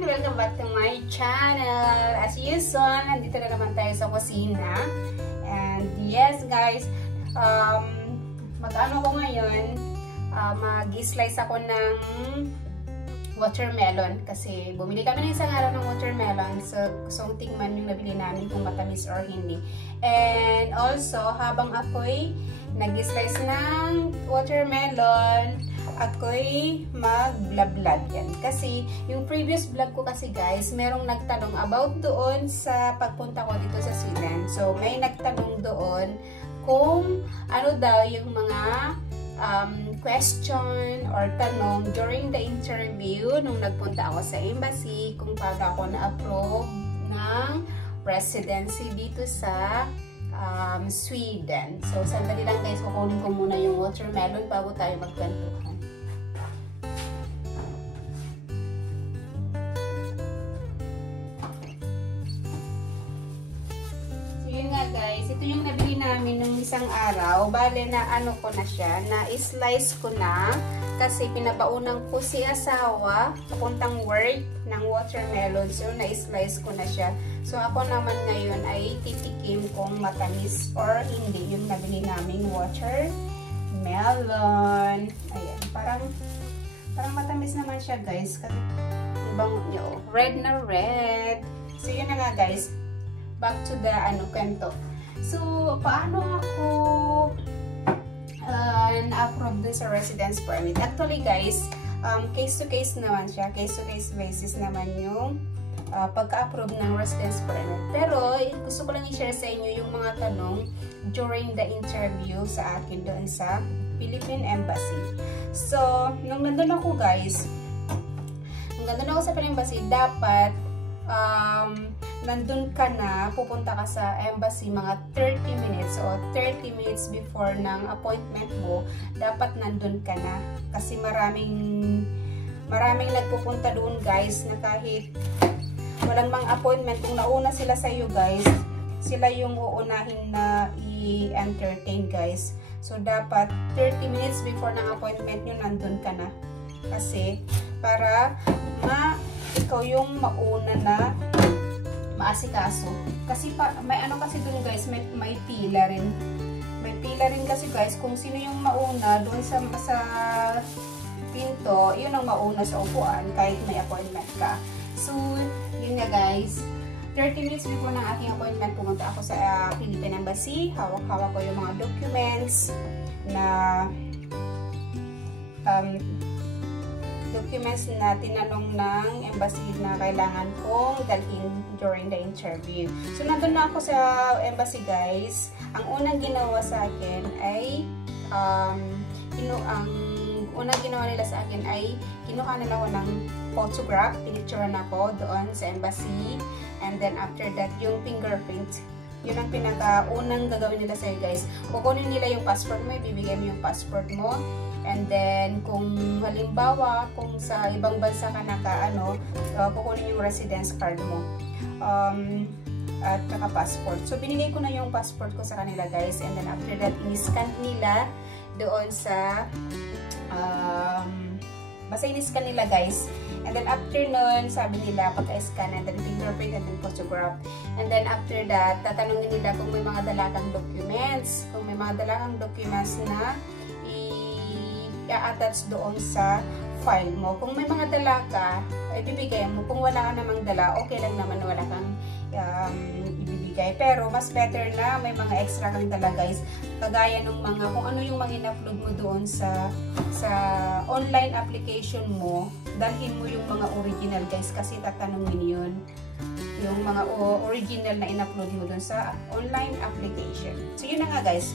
Welcome back to my channel. As usual, nandito na naman tayo sa kusina. And yes guys, mag-ano ko ngayon, mag-slice ako ng watermelon. Kasi bumili kami ng isang araw ng watermelon. So gusto kong tingnan yung nabili namin kung matamis or hindi. And also, habang ako'y nag-slice ng watermelon, ako'y mag-vlog yan. Kasi yung previous vlog ko kasi guys, merong nagtanong about doon sa pagpunta ko dito sa Sweden. So may nagtanong doon kung ano daw yung mga question or tanong during the interview nung nagpunta ako sa embassy, kung paano ako na-approve ng residency dito sa Sweden. So sandali lang guys, kukunin ko muna yung watermelon bago tayo magkwentuhan. Guys, ito yung nabili namin nung isang araw. Bale na ano ko na siya, na slice ko na kasi pinapaunang ko si asawa papuntang work ng watermelon. So na-slice ko na siya. So ako naman ngayon ay titikim kung matamis or hindi yung nabili naming watermelon. Ayan, parang matamis naman siya guys. Kasi bango niyo, red na red. So yun na nga guys. Back to the kwento. So, paano ako na-approve dun sa residence permit? Actually guys, case to case naman siya. Case to case basis naman yung pagka-approve ng residence permit. Pero, gusto ko lang i-share sa inyo yung mga tanong during the interview sa akin doon sa Philippine Embassy. So, nung nandun ako guys, sa Philippine Embassy, dapat nandun ka na, pupunta ka sa embassy mga 30 minutes o 30 minutes before ng appointment mo, dapat nandun ka na. Kasi maraming nagpupunta doon guys na kahit walang mga appointment, kung nauna sila sa iyo guys, sila yung uunahin na i-entertain guys. So dapat 30 minutes before ng appointment nyo, nandun ka na. Kasi para ikaw yung mauna na maasikaso. Kasi may ano kasi dun guys, may pila rin. May pila rin kasi guys, kung sino yung mauna doon sa pinto, yun ang mauna sa upuan kahit may appointment ka. So, yun nga guys. 30 minutes before ng aking appointment, pumunta ako sa Philippine Embassy. Hawak-hawak ko yung mga documents na na tinanong ng embassy na kailangan kong dalhin during the interview. So, nandun na ako sa embassy guys. Ang unang ginawa sa akin ay kinuha nila ako ng photograph, pinicturean ako doon sa embassy, and then after that, yung fingerprint. Yun ang pinaka-unang gagawin nila sa'yo guys. Kukunin nila yung passport mo, ibibigay mo yung passport mo. And then, kung halimbawa, kung sa ibang bansa ka kukunin yung residence card mo. At naka-passport. So, binigay ko na yung passport ko sa kanila guys. And then, after that, in-scan nila doon sa basta in-scan nila guys. And then after nun, sabi nila pagka-scan and then fingerprint and then photograph. And then after that, tatanungin nila kung may mga dalakang documents. Kung may mga dalakang documents na i-attach doon sa file mo. Kung may mga dala ka, ibibigay mo. Kung wala ka namang dala, okay lang naman wala kang ibibigay. Pero mas better na may mga extra kang dala guys. Kagaya ng mga, kung ano yung mga in-upload mo doon sa online application mo, dalhin mo yung mga original guys kasi tatanungin yun. Yung mga original na in-upload mo doon sa online application. So yun na nga guys.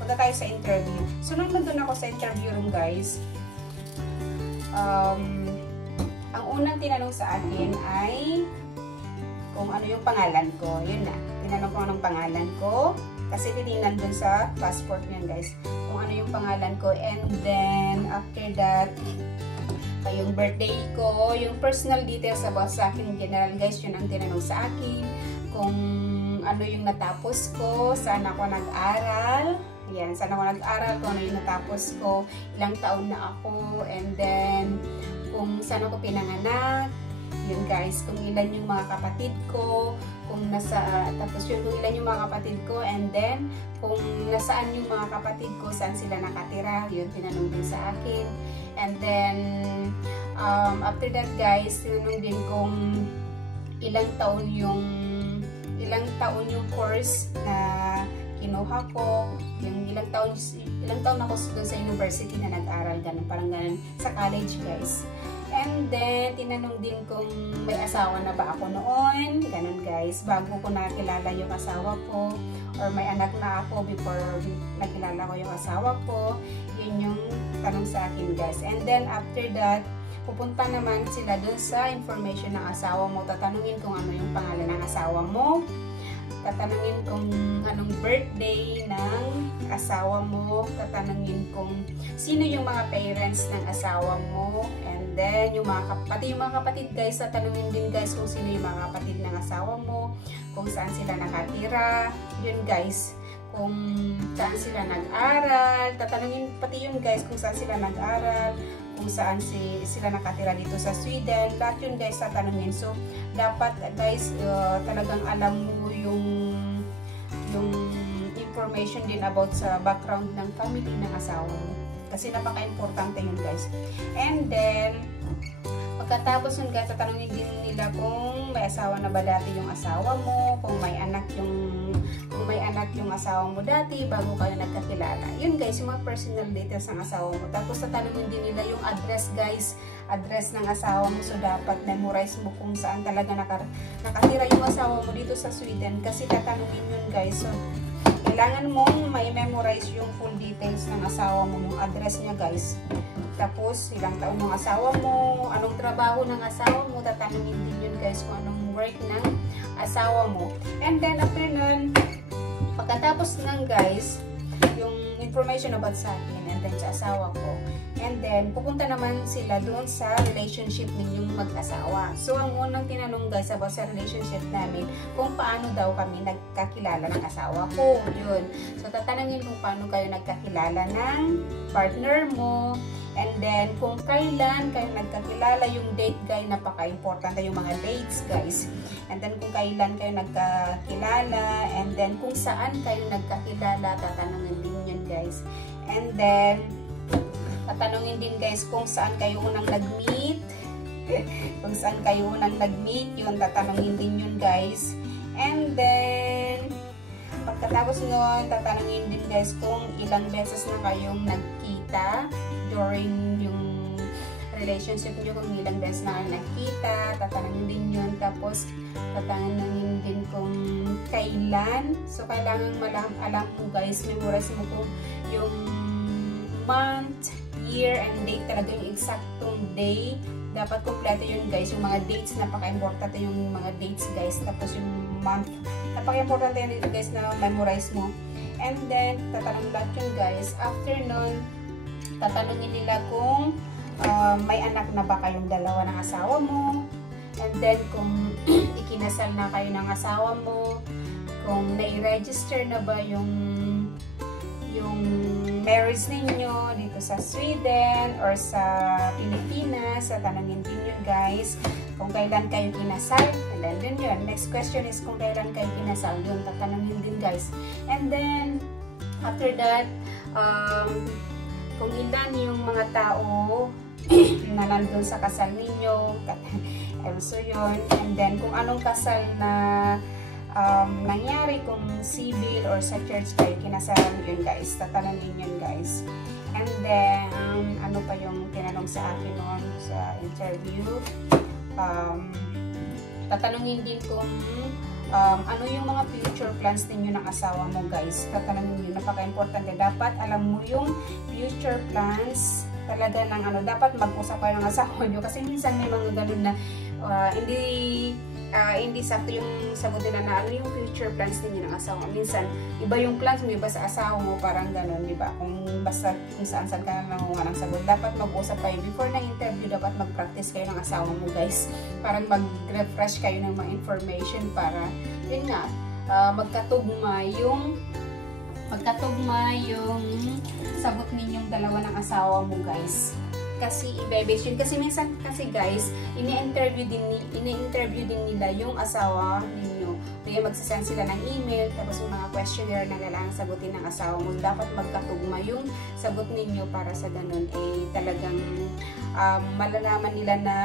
Punta tayo sa interview. So, nung nandun ako sa interview room, guys, ang unang tinanong sa akin ay kung ano yung pangalan ko. Yun na. Tinanong ko anong pangalan ko. Kasi tinignan dun sa passport niyan, guys. Kung ano yung pangalan ko. And then, after that, yung birthday ko, yung personal details about sa akin in general, guys, yun ang tinanong sa akin. Kung ano yung natapos ko, saan ako nag-aral. Yan, saan ako nag-aral, kung ano yung natapos ko, ilang taon na ako, and then kung saan ako pinanganak, yun guys, kung ilan yung mga kapatid ko, kung tapos yun, kung ilan yung mga kapatid ko, and then, kung nasaan yung mga kapatid ko, saan sila nakatira, yun, tinanong din sa akin. And then, after that guys, tinanong din kung ilang taon yung course na kinuha ko, yung ilang taon ako doon sa university na nag-aral, ganun, parang ganun, sa college guys. And then, tinanong din kung may asawa na ba ako noon, ganun guys, bago ko nakilala yung asawa ko, or may anak na ako before nakilala ko yung asawa ko. Yun yung tanong sa akin guys. And then, after that, pupunta naman sila dun sa information ng asawa mo, tatanungin kung ano yung pangalan ng asawa mo, tatanungin kung anong birthday ng asawa mo, tatanungin kung sino yung mga parents ng asawa mo, and then yung mga kapatid guys, tatanungin din guys kung sino yung mga kapatid ng asawa mo, kung saan sila nakatira, yun guys, kung saan sila nag-aral, tatanungin pati yun guys kung saan sila nag-aral, kung saan sila nakatira dito sa Sweden, lahat yun guys tatanungin. So dapat guys, talagang alam mo yung information din about sa background ng family ng asawa mo, kasi napaka-importante yun guys. And then pagkatapos yun guys, tatanungin din nila kung may asawa na ba dati yung asawa mo, kung may anak yung asawa mo dati bago kayo nagkakilala. Yun guys, yung mga personal details ng asawa mo. Tapos tatanungin din nila yung address guys, address ng asawa mo. So dapat memorize mo kung saan talaga nakatira yung asawa mo dito sa Sweden, kasi tatanungin yun guys. So kailangan mong may memorize yung full details ng asawa mo, yung address niya guys. Tapos ilang taon ng asawa mo, anong trabaho ng asawa mo, tatanungin din yun guys kung anong work ng asawa mo. And then after nun, pagkatapos ng guys, yung information about sa akin and then sa asawa ko, and then pupunta naman sila doon sa relationship ninyong mag-asawa. So ang unang tinanong guys about sa relationship namin, kung paano daw kami nagkakilala ng asawa ko, yun. So tatanungin kung paano kayo nagkakilala ng partner mo, and then kung kailan kayo nagkakilala, yung date guys, napaka-importante yung mga dates guys. And then kung kailan kayo nagkakilala, and then kung saan kayo nagkakilala, tatanungin din yun guys. And then tatanungin din guys kung saan kayo unang nag-meet, kung saan kayo unang nag-meet, yun, tatanungin din yun guys. And then pagkatapos nun, tatanungin din guys kung ilang beses na kayong nagkita during yung relationship nyo, kung ilang beses na kayo nagkita, tatanungin din yun. Tapos tatanungin din kung kailan. So kailangan alam mo guys, memorize mo kung yung month, year, and date, talaga yung exactong day. Dapat kompleto yun guys, yung mga dates, napaka-importante yung mga dates guys. Tapos yung month, napaka-importante yun dito guys na memorize mo. And then tatanong lahat yun guys. After nun, tatanungin nila kung may anak na ba kayong dalawa ng asawa mo, and then kung ikinasal na kayo ng asawa mo, kung nai-register na ba yung marriage ninyo dito sa Sweden or sa Pilipinas. Tatanungin din yun guys. Kung kailan kayo kinasal, and then dun yun. Next question is kung kailan kayo kinasal, yun, tatanungin din guys. And then after that, kung ilan yung mga tao na nandun sa kasal ninyo, so yun. And then kung anong kasal na nangyari, kung civil or sa church kayo kinasalan, yun guys, tatanungin yun guys. And then ano pa yung tinanong sa akin noon sa interview, tatanungin din kung ano yung mga future plans ninyo ng asawa mo guys. Tatanungin yun, napaka-importante, dapat alam mo yung future plans talaga ng ano, dapat mag-usap kayo ng asawa nyo, kasi minsan may mga ganun na hindi sakto yung sagot nila na ano yung future plans ninyo ng asawa. Minsan, iba yung plans mo, iba sa asawa mo, parang ganun, di ba? Kung basta kung saan-saan ka na nangunga ng sagot, dapat mag-usap kayo. Before na interview, dapat mag-practice kayo ng asawa mo, guys. Parang mag-refresh kayo ng mga information para, yun nga, magkatugma yung sagot ninyong dalawa ng asawa mo, guys. kasi i-base yun. Kasi minsan kasi guys, ini-interview din nila yung asawa ninyo. Kaya magsasend sila ng email, tapos yung mga questionnaire na kailangan sagutin ng asawa mo. Dapat magkatugma yung sagot ninyo para sa ganun. Talagang malalaman nila na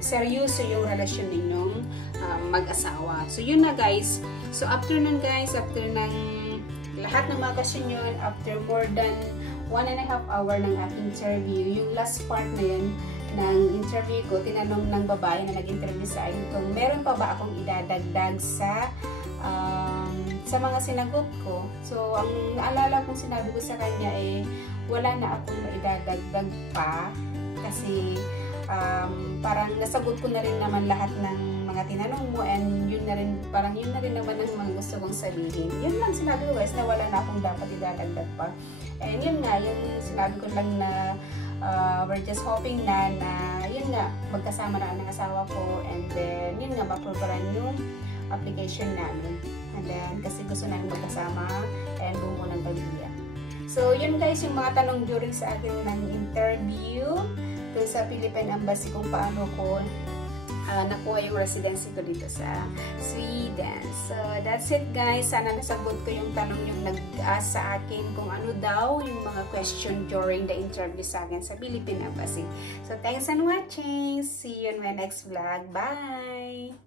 seryoso yung relasyon ninyong mag-asawa. So, yun na guys. So, after nun guys, after ng lahat ng mga question yun, after more than 1.5 hour ng aking interview, yung last part na yun ng interview ko, tinanong ng babae na nag-interview sa akin kung meron pa ba akong idadagdag sa mga sinagot ko. So, ang naalala kong sinabi ko sa kanya wala na akong idadagdag pa kasi parang nasagot ko na rin naman lahat ng mga tinanong mo, and yun na rin naman ang mga gusto kong sabihin. Yun lang sinabi ko guys, na wala na akong dapat idadagdag pa. And yun nga, yun sinabi ko lang na we're just hoping na yun nga, magkasama na ang asawa ko, and then yun nga, maprobaran yung application namin. And then, kasi gusto namin magkasama and bumuo ng pamilya. So, yun guys, yung mga tanong during sa akin ng interview dun sa Philippine Embassy kung paano ko nakuha yung residency ko dito sa Sweden. So, that's it guys. Sana nasagot ko yung tanong yung nag-ask sa akin kung ano daw yung mga question during the interview sa akin sa Philippine Embassy. So, thanks and watching. See you in my next vlog. Bye!